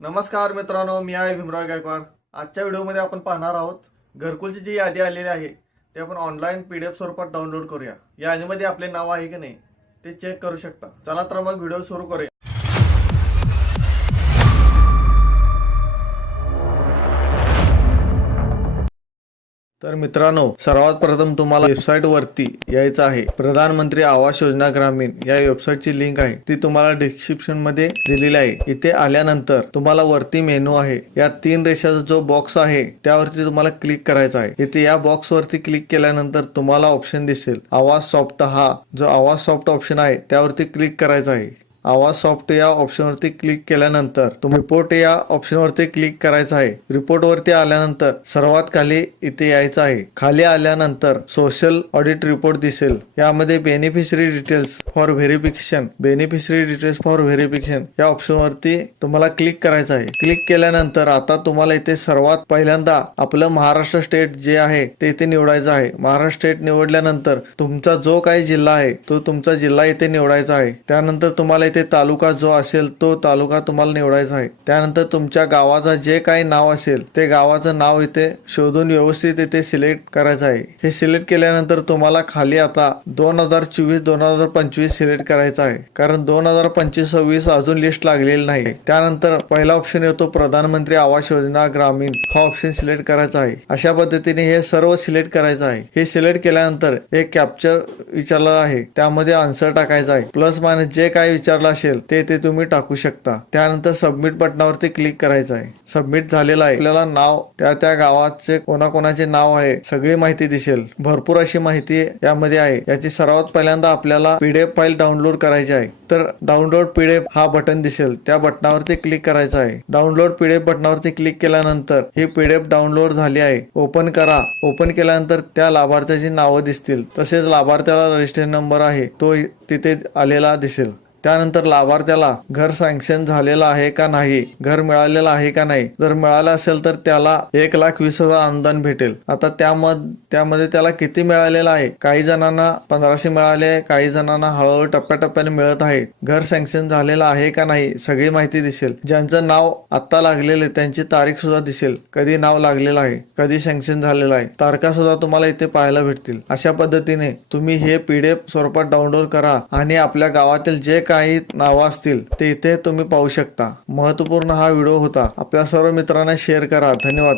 नमस्कार मित्रांनो, मी आहे भीमराव गायकवाड. आजच्या व्हिडिओमध्ये आपण पाहणार आहोत घरकुलची जी यादी आलेली आहे ते आपण ऑनलाईन PDF स्वरूपात डाउनलोड करूया. या यादीमध्ये आपले नाव आहे की नाही ते चेक करू शकता. चला तर मग व्हिडिओ सुरू करूया. तर मित्रांनो, सर्वात प्रथम तुम्हाला वेबसाईट वरती यायचं आहे. प्रधानमंत्री आवास योजना ग्रामीण या वेबसाईटची लिंक आहे, ती तुम्हाला डिस्क्रिप्शन मध्ये दिलेली आहे. इथे आल्यानंतर तुम्हाला वरती मेनू आहे, या 3 रेषाचा जो बॉक्स आहे त्यावरती तुम्हाला क्लिक करायचा आहे. इथे या बॉक्स वरती क्लिक केल्यानंतर तुम्हाला ऑप्शन दिसेल आवाज सॉफ्ट. हा जो आवाज सॉफ्ट ऑप्शन आहे त्यावरती क्लिक करायचा आहे. आवाज सॉफ्ट या ऑप्शनवरती क्लिक केल्यानंतर तुम्ही रिपोर्ट या ऑप्शनवरती क्लिक करायचं आहे. रिपोर्ट वरती आल्यानंतर सर्वात खाली इथे यायचं आहे. खाली आल्यानंतर सोशल ऑडिट रिपोर्ट दिसेल. यामध्ये बेनिफिशरी डिटेल्स फॉर व्हेरिफिकेशन या ऑप्शनवरती तुम्हाला क्लिक करायचं आहे. क्लिक केल्यानंतर आता तुम्हाला इथे सर्वात पहिल्यांदा आपलं महाराष्ट्र स्टेट जे आहे ते इथे निवडायचं आहे. महाराष्ट्र स्टेट निवडल्यानंतर तुमचा जो काही जिल्हा आहे तो तुमचा जिल्हा इथे निवडायचा आहे. त्यानंतर तुम्हाला इथे तालुका जो असेल तो तालुका तुम्हाला निवडायचा आहे. त्यानंतर तुमच्या गावाचं जे काही नाव असेल ते गावाचं नाव इथे शोधून व्यवस्थित इथे सिलेक्ट करायचं आहे. हे सिलेक्ट केल्यानंतर तुम्हाला खाली आता 2024-2025 सिलेक्ट करायचं आहे, कारण 2025-26 अजून लिस्ट लागलेली नाही. त्यानंतर पहिला ऑप्शन येतो प्रधानमंत्री आवास योजना ग्रामीण, हा ऑप्शन सिलेक्ट करायचा आहे. अशा पद्धतीने हे सर्व सिलेक्ट करायचं आहे. हे सिलेक्ट केल्यानंतर एक कॅप्चर विचारलं आहे, त्यामध्ये आन्सर टाकायचा आहे. प्लस मायनस जे काही विचारलं असेल ते तुम्ही टाकू शकता. त्यानंतर सबमिट बटनावरती क्लिक करायचं आहे. सबमिट झालेलं आहे. आपल्याला नाव त्या गावाचे कोणाकोणाचे नाव आहे सगळी माहिती दिसेल. भरपूर अशी माहिती यामध्ये आहे. याची सर्वात पहिल्यांदा आपल्याला PDF फाईल डाउनलोड करायची आहे. तर डाउनलोड PDF हा बटन दिसेल, त्या बटनावरती क्लिक करायचं आहे. डाउनलोड PDF बटनावरती क्लिक केल्यानंतर ही PDF डाउनलोड झाली आहे. ओपन करा. ओपन केल्यानंतर त्या लाभार्थ्याची नावं दिसतील, तसेच लाभार्थ्याला रजिस्ट्रेशन नंबर आहे तो तिथे आलेला दिसेल. त्यानंतर लाभार्थ्याला घर सँक्शन झालेलं आहे का नाही, घर मिळालेलं आहे का नाही, जर मिळालं असेल तर त्याला 1,20,000 अनुदान भेटेल. आता त्यामध्ये त्याला किती मिळालेलं आहे, काही जणांना 1,500 मिळाले, काही जणांना हळूहळू टप्प्याटप्प्याने मिळत आहे. घर सँक्शन झालेलं आहे का नाही सगळी माहिती दिसेल. ज्यांचं नाव आता लागलेले त्यांची तारीख सुद्धा दिसेल, कधी नाव लागलेलं आहे, कधी सँक्शन झालेलं आहे, तारखा सुद्धा तुम्हाला इथे पाहायला भेटतील. अशा पद्धतीने तुम्ही हे PDF स्वरूपात डाउनलोड करा आणि आपल्या गावातील जे काही नावं असतील ते इथे तुम्ही पाहू शकता. महत्त्वपूर्ण हा व्हिडिओ होता. आपल्या सर्व मित्रांना शेअर करा. धन्यवाद.